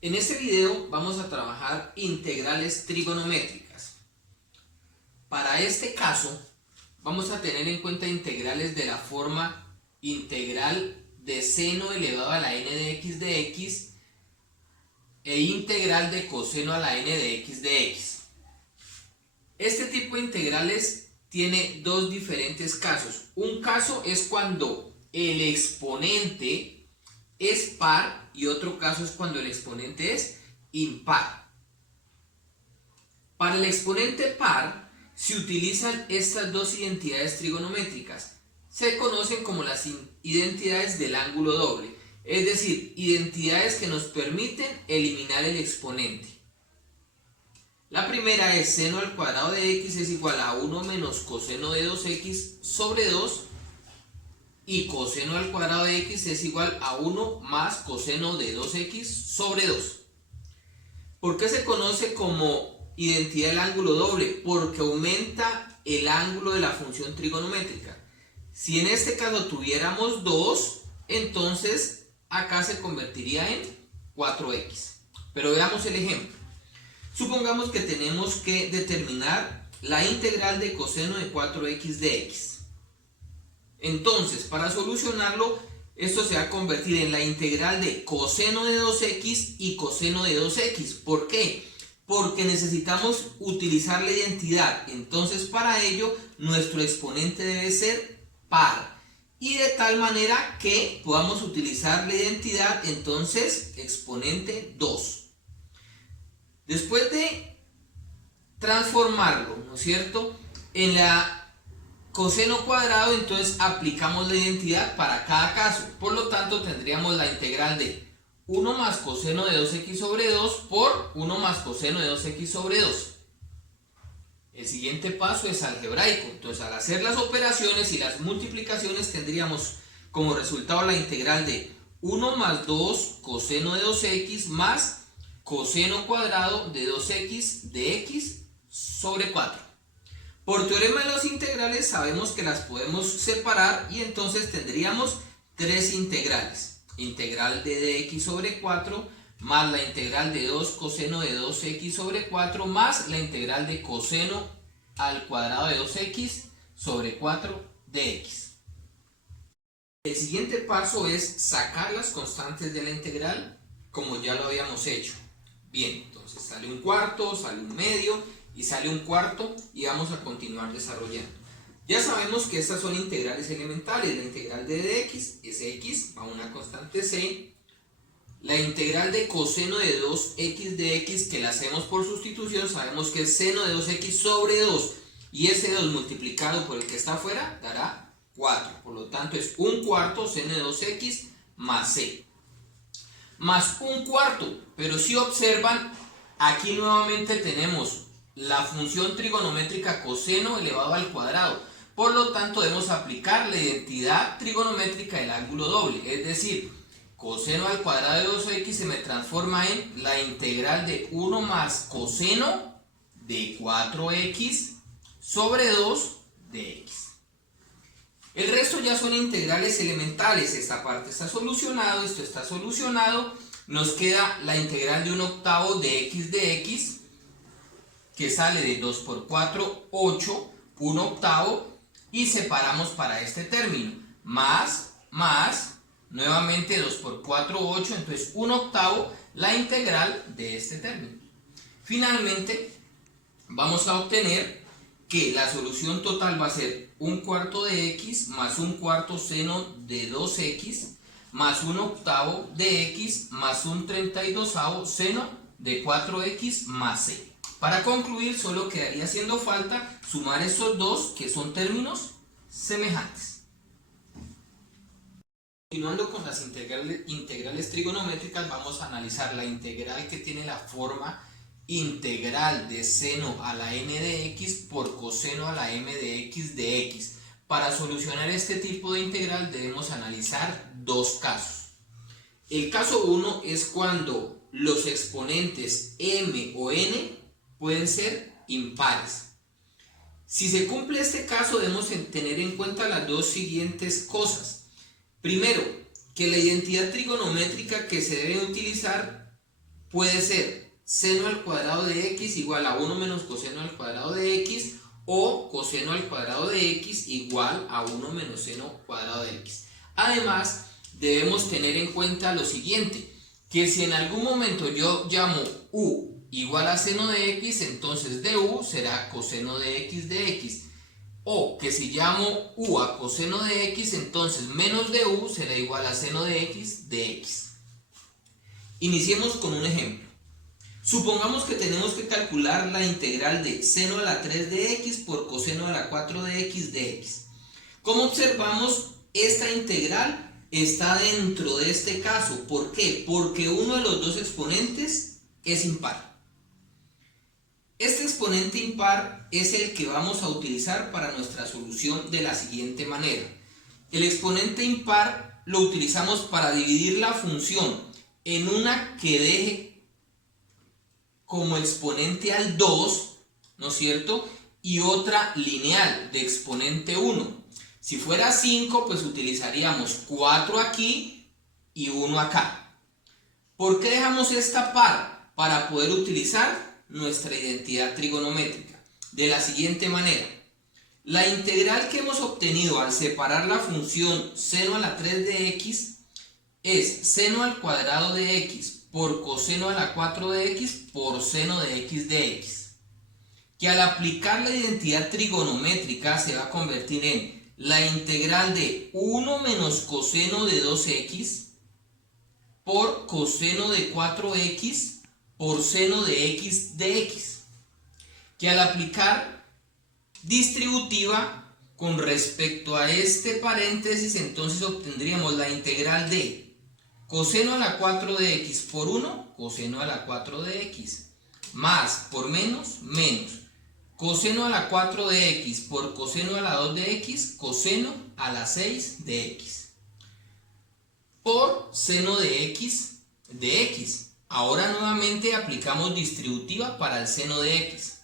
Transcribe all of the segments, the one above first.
En este video vamos a trabajar integrales trigonométricas. Para este caso vamos a tener en cuenta integrales de la forma integral de seno elevado a la n de x e integral de coseno a la n de x. Este tipo de integrales tiene dos diferentes casos. Un caso es cuando el exponente es par y otro caso es cuando el exponente es impar. Para el exponente par se utilizan estas dos identidades trigonométricas. Se conocen como las identidades del ángulo doble, es decir, identidades que nos permiten eliminar el exponente. La primera es seno al cuadrado de x es igual a 1 menos coseno de 2x sobre 2 y coseno al cuadrado de x es igual a 1 más coseno de 2x sobre 2. ¿Por qué se conoce como identidad del ángulo doble? Porque aumenta el ángulo de la función trigonométrica. Si en este caso tuviéramos 2, entonces acá se convertiría en 4x. Pero veamos el ejemplo. Supongamos que tenemos que determinar la integral de coseno de 4x de x. Entonces, para solucionarlo, esto se va a convertir en la integral de coseno de 2x y coseno de 2x. ¿Por qué? Porque necesitamos utilizar la identidad. Entonces, para ello, nuestro exponente debe ser par. Y de tal manera que podamos utilizar la identidad, entonces, exponente 2. Después de transformarlo, ¿no es cierto?, en la coseno cuadrado, entonces aplicamos la identidad para cada caso. Por lo tanto, tendríamos la integral de 1 más coseno de 2x sobre 2 por 1 más coseno de 2x sobre 2. El siguiente paso es algebraico. Entonces, al hacer las operaciones y las multiplicaciones, tendríamos como resultado la integral de 1 más 2 coseno de 2x más coseno cuadrado de 2x de x sobre 4. Por teorema de los integrales sabemos que las podemos separar y entonces tendríamos tres integrales. Integral de dx sobre 4 más la integral de 2 coseno de 2x sobre 4 más la integral de coseno al cuadrado de 2x sobre 4 dx. El siguiente paso es sacar las constantes de la integral como ya lo habíamos hecho. Bien, entonces sale un cuarto, sale un medio y sale un cuarto y vamos a continuar desarrollando. Ya sabemos que estas son integrales elementales. La integral de dx es x a una constante c. La integral de coseno de 2x de x, que la hacemos por sustitución, sabemos que es seno de 2x sobre 2. Y ese 2 multiplicado por el que está afuera dará 4. Por lo tanto es un cuarto seno de 2x más c. Más un cuarto. Pero si observan, aquí nuevamente tenemos la función trigonométrica coseno elevado al cuadrado. Por lo tanto, debemos aplicar la identidad trigonométrica del ángulo doble. Es decir, coseno al cuadrado de 2x se me transforma en la integral de 1 más coseno de 4x sobre 2 de x. El resto ya son integrales elementales. Esta parte está solucionado, esto está solucionado. Nos queda la integral de 1/8 de x, que sale de 2 por 4, 8, 1/8, y separamos para este término. Más, nuevamente 2 por 4, 8, entonces 1/8 la integral de este término. Finalmente, vamos a obtener que la solución total va a ser 1/4 de x más 1/4 seno de 2x más 1/8 de x más 1/32 seno de 4x más c. Para concluir, solo quedaría haciendo falta sumar estos dos, que son términos semejantes. Continuando con las integrales trigonométricas, vamos a analizar la integral que tiene la forma integral de seno a la n de x por coseno a la m de x. Para solucionar este tipo de integral debemos analizar dos casos. El caso 1 es cuando los exponentes m o n pueden ser impares. Si se cumple este caso, debemos tener en cuenta las dos siguientes cosas. Primero, que la identidad trigonométrica que se debe utilizar puede ser seno al cuadrado de x igual a 1 menos coseno al cuadrado de x, o coseno al cuadrado de x igual a 1 menos seno cuadrado de x. Además, debemos tener en cuenta lo siguiente, que si en algún momento yo llamo u igual a seno de x, entonces du será coseno de x, o que si llamo u a coseno de x, entonces menos du será igual a seno de x. Iniciemos con un ejemplo. Supongamos que tenemos que calcular la integral de seno a la 3 de x por coseno a la 4 de x. Como observamos, esta integral está dentro de este caso. ¿Por qué? Porque uno de los dos exponentes es impar. Este exponente impar es el que vamos a utilizar para nuestra solución de la siguiente manera. El exponente impar lo utilizamos para dividir la función en una que deje como exponente al 2, ¿no es cierto? Y otra lineal de exponente 1. Si fuera 5, pues utilizaríamos 4 aquí y 1 acá. ¿Por qué dejamos esta par? Para poder utilizar nuestra identidad trigonométrica. De la siguiente manera. La integral que hemos obtenido al separar la función seno a la 3 de x es seno al cuadrado de x por coseno a la 4 de x por seno de x, que al aplicar la identidad trigonométrica se va a convertir en la integral de 1 menos coseno de 2x por coseno de 4x por seno de x, que al aplicar distributiva con respecto a este paréntesis, entonces obtendríamos la integral de coseno a la 4 de x por 1, coseno a la 4 de x, más por menos, menos. Coseno a la 4 de x por coseno a la 2 de x, coseno a la 6 de x. Por seno de x. Ahora nuevamente aplicamos distributiva para el seno de x.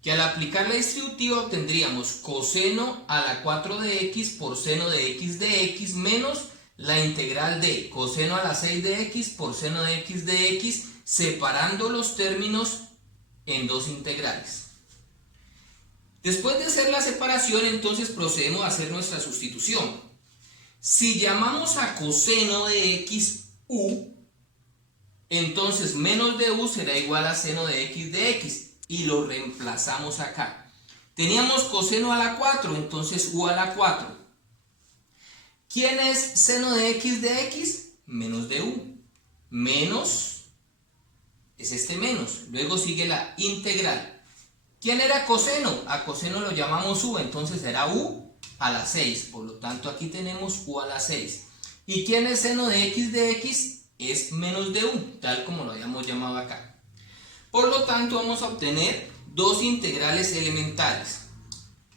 Que al aplicar la distributiva obtendríamos coseno a la 4 de x por seno de x menos la integral de coseno a la 6 de x por seno de x, separando los términos en dos integrales. Después de hacer la separación, entonces procedemos a hacer nuestra sustitución. Si llamamos a coseno de x u, entonces menos de u será igual a seno de x y lo reemplazamos acá. Teníamos coseno a la 4, entonces u a la 4. ¿Quién es seno de x? Menos de u. Menos es este menos. Luego sigue la integral. ¿Quién era coseno? A coseno lo llamamos u, entonces será u a la 6. Por lo tanto, aquí tenemos u a la 6. ¿Y quién es seno de x? Es menos de u, tal como lo habíamos llamado acá. Por lo tanto, vamos a obtener dos integrales elementales.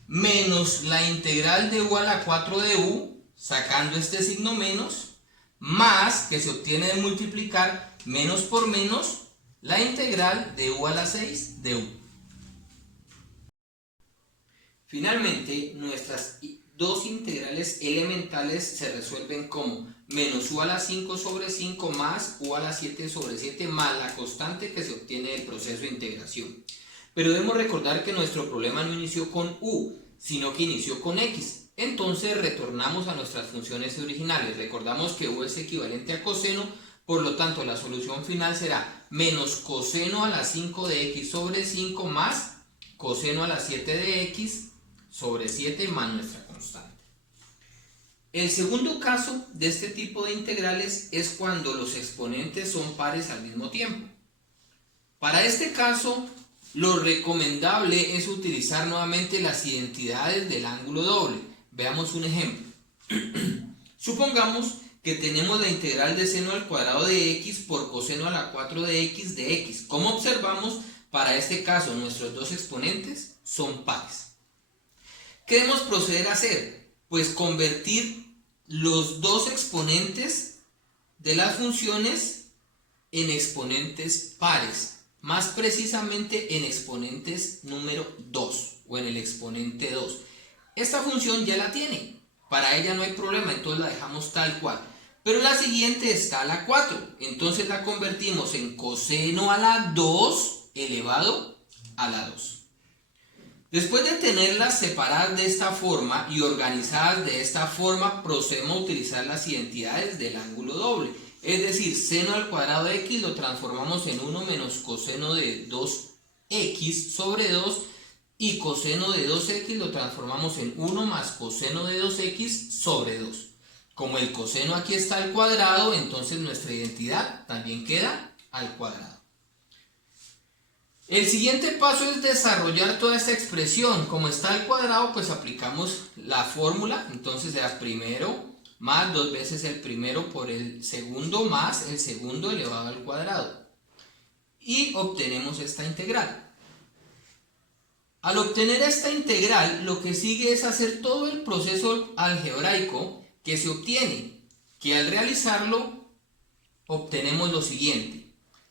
Menos la integral de u a la 4 de u, sacando este signo menos, más, que se obtiene de multiplicar menos por menos, la integral de u a la 6 de u. Finalmente, nuestras dos integrales elementales se resuelven como menos u a la 5 sobre 5 más u a la 7 sobre 7 más la constante que se obtiene del proceso de integración. Pero debemos recordar que nuestro problema no inició con u, sino que inició con x. Entonces retornamos a nuestras funciones originales. Recordamos que u es equivalente a coseno, por lo tanto la solución final será menos coseno a la 5 de x sobre 5 más coseno a la 7 de x sobre 7 más nuestra constante. El segundo caso de este tipo de integrales es cuando los exponentes son pares al mismo tiempo. Para este caso, lo recomendable es utilizar nuevamente las identidades del ángulo doble. Veamos un ejemplo. Supongamos que tenemos la integral de seno al cuadrado de x por coseno a la 4 de x. Como observamos, para este caso nuestros dos exponentes son pares. ¿Qué debemos proceder a hacer? Pues convertir los dos exponentes de las funciones en exponentes pares, más precisamente en exponentes número 2 o en el exponente 2. Esta función ya la tiene, para ella no hay problema, entonces la dejamos tal cual. pero la siguiente está a la 4. Entonces la convertimos en coseno a la 2 elevado a la 2. Después de tenerlas separadas de esta forma y organizadas de esta forma, procedemos a utilizar las identidades del ángulo doble. Es decir, seno al cuadrado de x lo transformamos en 1 menos coseno de 2x sobre 2 y coseno de 2x lo transformamos en 1 más coseno de 2x sobre 2. Como el coseno aquí está al cuadrado, entonces nuestra identidad también queda al cuadrado. El siguiente paso es desarrollar toda esta expresión. Como está al cuadrado, pues aplicamos la fórmula. Entonces será primero más 2 veces el primero por el segundo más el segundo elevado al cuadrado. Y obtenemos esta integral. Al obtener esta integral, lo que sigue es hacer todo el proceso algebraico que se obtiene. Que al realizarlo, obtenemos lo siguiente.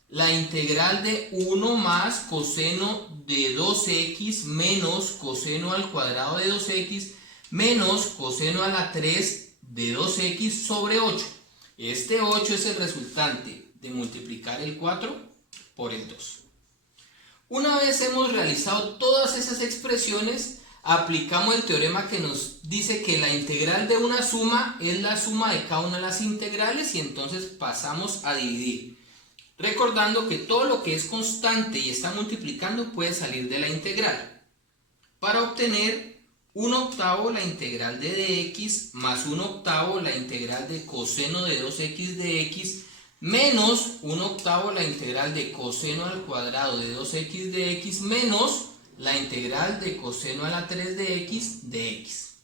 La integral de 1 más coseno de 2x menos coseno al cuadrado de 2x menos coseno a la 3 de 2x sobre 8. Este 8 es el resultante de multiplicar el 4 por el 2. Una vez hemos realizado todas esas expresiones, aplicamos el teorema que nos dice que la integral de una suma es la suma de cada una de las integrales y entonces pasamos a dividir. Recordando que todo lo que es constante y está multiplicando puede salir de la integral. Para obtener 1/8 la integral de dx más 1/8 la integral de coseno de 2x de x menos 1/8 la integral de coseno al cuadrado de 2x de x menos la integral de coseno a la 3 de x de x.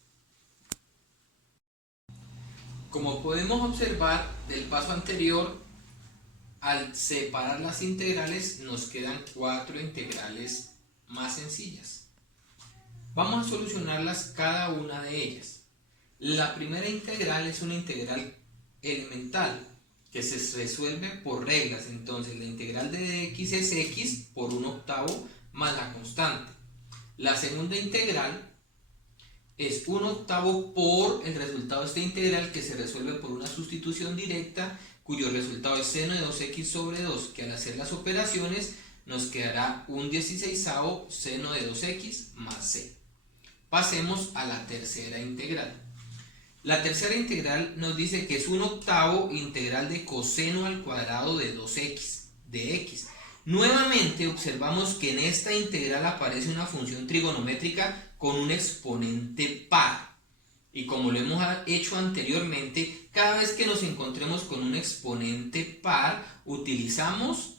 Como podemos observar del paso anterior, al separar las integrales nos quedan 4 integrales más sencillas. Vamos a solucionarlas cada una de ellas. La primera integral es una integral elemental que se resuelve por reglas. Entonces la integral de dx es x por 1/8 más la constante. La segunda integral es 1/8 por el resultado de esta integral que se resuelve por una sustitución directa, cuyo resultado es seno de 2x sobre 2, que al hacer las operaciones nos quedará 1/16 seno de 2x más c. Pasemos a la tercera integral. La tercera integral nos dice que es 1/8 integral de coseno al cuadrado de 2x de x. Nuevamente observamos que en esta integral aparece una función trigonométrica con un exponente par. Y como lo hemos hecho anteriormente, cada vez que nos encontremos con un exponente par, utilizamos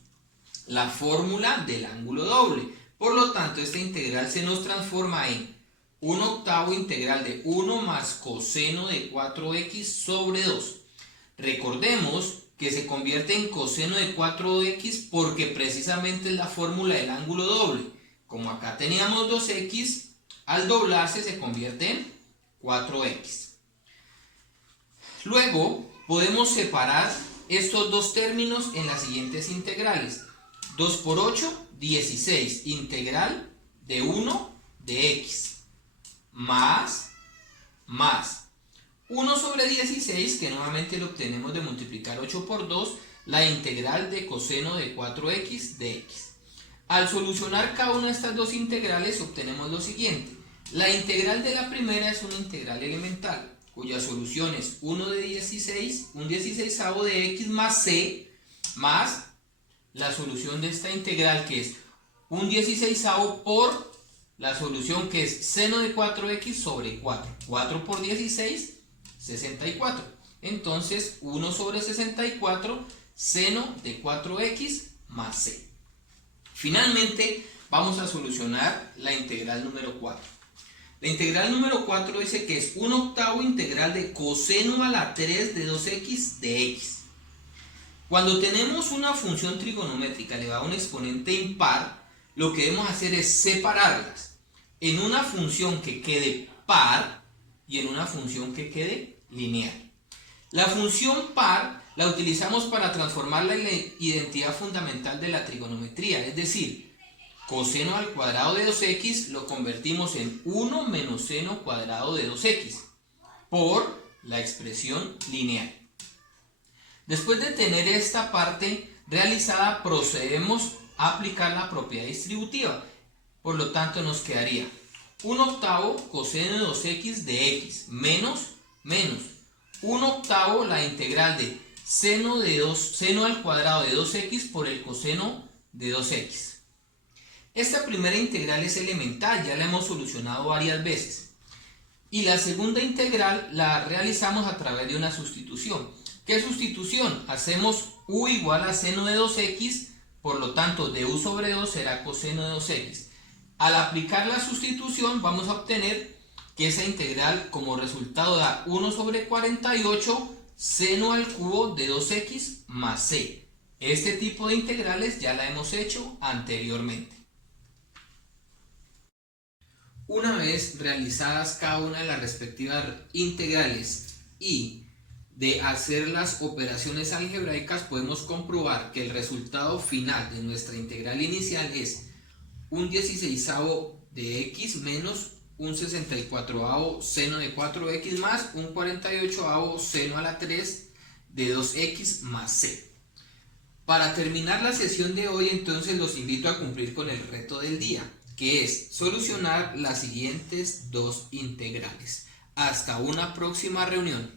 la fórmula del ángulo doble. Por lo tanto, esta integral se nos transforma en 1/8 integral de 1 más coseno de 4x sobre 2. Recordemos que se convierte en coseno de 4x porque precisamente es la fórmula del ángulo doble. Como acá teníamos 2x, al doblarse se convierte en 4x. Luego podemos separar estos dos términos en las siguientes integrales. 2 por 8, 16, integral de 1 de x, más 1 sobre 16, que nuevamente lo obtenemos de multiplicar 8 por 2, la integral de coseno de 4x de x. Al solucionar cada una de estas dos integrales obtenemos lo siguiente. La integral de la primera es una integral elemental, cuya solución es 1 de 16, un 16avo de x más c, más la solución de esta integral que es un 16avo por la solución que es seno de 4x sobre 4. 4 por 16, 64. Entonces 1 sobre 64, seno de 4x más c. Finalmente vamos a solucionar la integral número 4. La integral número 4 dice que es 1/8 integral de coseno a la 3 de 2x de x. Cuando tenemos una función trigonométrica elevada a un exponente impar, lo que debemos hacer es separarlas en una función que quede par y en una función que quede lineal. La función par la utilizamos para transformar la identidad fundamental de la trigonometría, es decir, coseno al cuadrado de 2x lo convertimos en 1 menos seno cuadrado de 2x por la expresión lineal. Después de tener esta parte realizada, procedemos a aplicar la propiedad distributiva. Por lo tanto, nos quedaría 1/8 coseno de 2x de x menos 1/8 la integral de seno al cuadrado de 2x por el coseno de 2x. Esta primera integral es elemental, ya la hemos solucionado varias veces. Y la segunda integral la realizamos a través de una sustitución. ¿Qué sustitución? Hacemos u igual a seno de 2x, por lo tanto de u sobre 2 será coseno de 2x. Al aplicar la sustitución vamos a obtener que esa integral como resultado da 1 sobre 48 seno al cubo de 2x más c. Este tipo de integrales ya la hemos hecho anteriormente. Una vez realizadas cada una de las respectivas integrales y de hacer las operaciones algebraicas, podemos comprobar que el resultado final de nuestra integral inicial es un 16avo de x menos un 64avo seno de 4x más un 48avo seno a la 3 de 2x más c. Para terminar la sesión de hoy, entonces los invito a cumplir con el reto del día, que es solucionar las siguientes dos integrales. Hasta una próxima reunión.